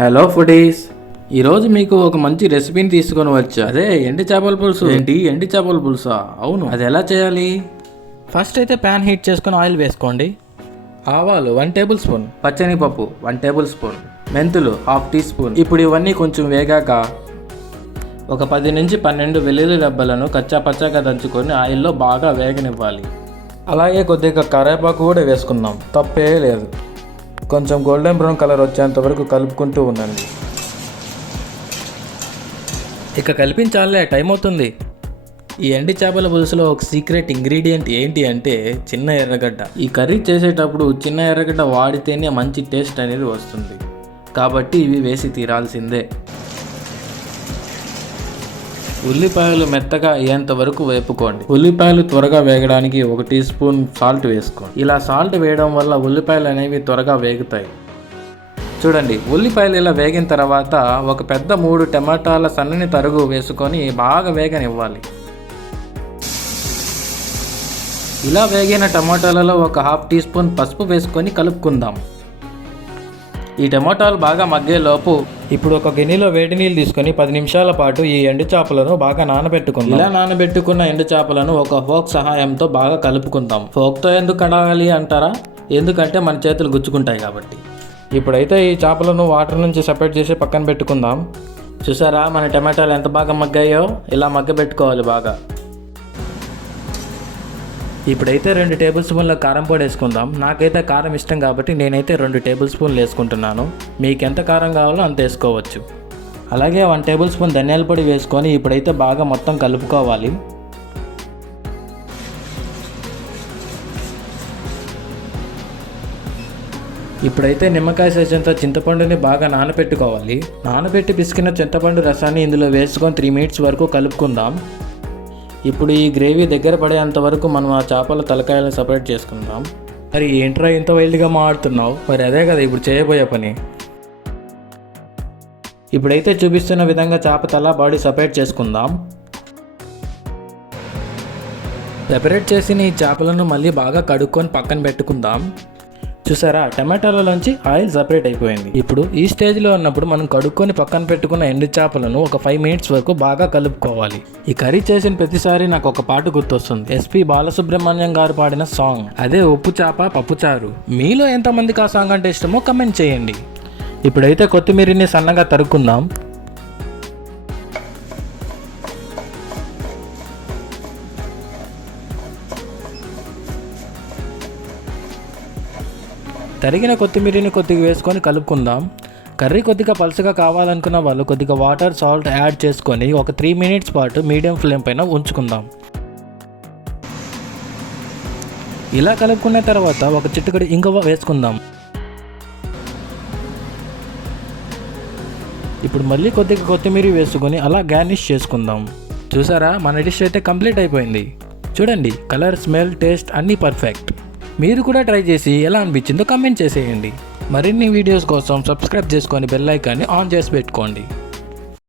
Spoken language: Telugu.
హలో ఫుడీస్, ఈరోజు మీకు ఒక మంచి రెసిపీని తీసుకొని వచ్చా. అదే ఎండి చేపల పులుసు. ఏంటి ఎండి చేపల పులుసా? అవును, అది ఎలా చేయాలి? ఫస్ట్ అయితే ప్యాన్ హీట్ చేసుకొని ఆయిల్ వేసుకోండి. ఆవాలు 1 టేబుల్ స్పూన్, పచ్చనిపప్పు 1 టేబుల్ స్పూన్, మెంతులు 1/2 టీ స్పూన్. ఇప్పుడు ఇవన్నీ కొంచెం వేగాక ఒక 10 నుంచి 12 వెల్లుల్లి రెబ్బలను కచ్చా పచ్చాగా దంచుకొని ఆయిల్లో బాగా వేగనివ్వాలి. అలాగే కొద్దిగా కరివేపాకు కూడా వేసుకుందాం, తప్పే లేదు. కొంచెం గోల్డెన్ బ్రౌన్ కలర్ వచ్చేంత వరకు కలుపుకుంటూ ఉండండి. ఇక కలిపించాలే, టైం అవుతుంది. ఈ ఎండి చేపల పులుసులో ఒక సీక్రెట్ ఇంగ్రీడియంట్ ఏంటి అంటే చిన్న ఎర్రగడ్డ. ఈ కర్రీ చేసేటప్పుడు చిన్న ఎర్రగడ్డ వాడితేనే మంచి టేస్ట్ అనేది వస్తుంది, కాబట్టి ఇవి వేసి తీరాల్సిందే. ఉల్లిపాయలు మెత్తగా అయ్యేంత వరకు వేపుకోండి. ఉల్లిపాయలు త్వరగా వేగడానికి 1 టీ స్పూన్ సాల్ట్ వేసుకోండి. ఇలా సాల్ట్ వేయడం వల్ల ఉల్లిపాయలు అనేవి త్వరగా వేగుతాయి. చూడండి, ఉల్లిపాయలు ఇలా వేగిన తర్వాత ఒక పెద్ద 3 టమాటాల సన్నని తరుగు వేసుకొని బాగా వేగనివ్వాలి. ఇలా వేగిన టమాటాలలో ఒక 1/2 టీ స్పూన్ పసుపు వేసుకొని కలుపుకుందాం. ఈ టమాటాలు బాగా మగ్గేలోపు ఇప్పుడు ఒక గిన్నెలో వేడి నీళ్ళు తీసుకొని 10 నిమిషాల పాటు ఈ ఎండు చేపలను బాగా నానబెట్టుకుందాం. ఇలా నానబెట్టుకున్న ఎండు చేపలను ఒక ఫోక్ సహాయంతో బాగా కలుపుకుందాం. ఫోక్తో ఎందుకు కడగాలి అంటారా? ఎందుకంటే మన చేతులు గుచ్చుకుంటాయి కాబట్టి. ఇప్పుడైతే ఈ చేపలను వాటర్ నుంచి సెపరేట్ చేసి పక్కన పెట్టుకుందాం. చూసారా మన టమాటాలు ఎంత బాగా మగ్గాయో? ఇలా మగ్గబెట్టుకోవాలి బాగా. ఇప్పుడైతే 2 టేబుల్ స్పూన్ల కారం పొడి వేసుకుందాం. నాకైతే కారం ఇష్టం కాబట్టి నేనైతే 2 టేబుల్ స్పూన్లు వేసుకుంటున్నాను. మీకు ఎంత కారం కావాలో అంత వేసుకోవచ్చు. అలాగే 1 టేబుల్ స్పూన్ ధనియాల పొడి వేసుకొని ఇప్పుడైతే బాగా మొత్తం కలుపుకోవాలి. ఇప్పుడైతే నిమ్మకాయ సైజంతా చింతపండుని బాగా నానబెట్టుకోవాలి. నానబెట్టి పిసికిన చింతపండు రసాన్ని ఇందులో వేసుకొని 3 మినిట్స్ వరకు కలుపుకుందాం. ఇప్పుడు ఈ గ్రేవీ దగ్గర పడేంత వరకు మనం ఆ చేపల తలకాయలను సపరేట్ చేసుకుందాం. మరి ఏంట్రా ఇంత వైల్డ్గా మాడుతున్నావు? మరి అదే కదా ఇప్పుడు చేయబోయే పని. ఇప్పుడైతే చూపిస్తున్న విధంగా చేప తల బాడీ సపరేట్ చేసుకుందాం. సెపరేట్ చేసిన ఈ చేపలను మళ్ళీ బాగా కడుక్కొని పక్కన పెట్టుకుందాం. చూసారా, టమాటాలలోంచి ఆయిల్ సపరేట్ అయిపోయింది. ఇప్పుడు ఈ స్టేజ్లో ఉన్నప్పుడు మనం కడుక్కొని పక్కన పెట్టుకున్న ఎండు చేపలను ఒక 5 మినిట్స్ వరకు బాగా కలుపుకోవాలి. ఈ కర్రీ చేసిన ప్రతిసారి నాకు ఒక పాట గుర్తొస్తుంది. ఎస్పి బాలసుబ్రహ్మణ్యం గారు పాడిన సాంగ్, అదే ఉప్పు చేప పప్పుచారు. మీలో ఎంతమందికి ఆ సాంగ్ అంటే ఇష్టమో కమెంట్ చేయండి. ఇప్పుడైతే కొత్తిమీరని సన్నగా తరుక్కుందాం. తరిగిన కొత్తిమీరని కొద్దిగా వేసుకొని కలుపుకుందాం. కర్రీ కొద్దిగా పలుచగా కావాలనుకున్న వాళ్ళు కొద్దిగా వాటర్, సాల్ట్ యాడ్ చేసుకొని ఒక 3 మినిట్స్ పాటు మీడియం ఫ్లేమ్ పైన ఉంచుకుందాం. ఇలా కలుపుకున్న తర్వాత ఒక చిటికెడు ఇంగువ వేసుకుందాం. ఇప్పుడు మళ్ళీ కొద్దిగా కొత్తిమీర వేసుకొని అలా గార్నిష్ చేసుకుందాం. చూసారా, మన డిష్ అయితే కంప్లీట్ అయిపోయింది. చూడండి, కలర్, స్మెల్, టేస్ట్ అన్నీ పర్ఫెక్ట్. మీరు కూడా ట్రై చేసి ఎలా అనిపించిందో కమెంట్ చేసేయండి. మరిన్ని వీడియోస్ కోసం సబ్స్క్రైబ్ చేసుకొని బెల్ ఐకాన్ని ఆన్ చేసి పెట్టుకోండి.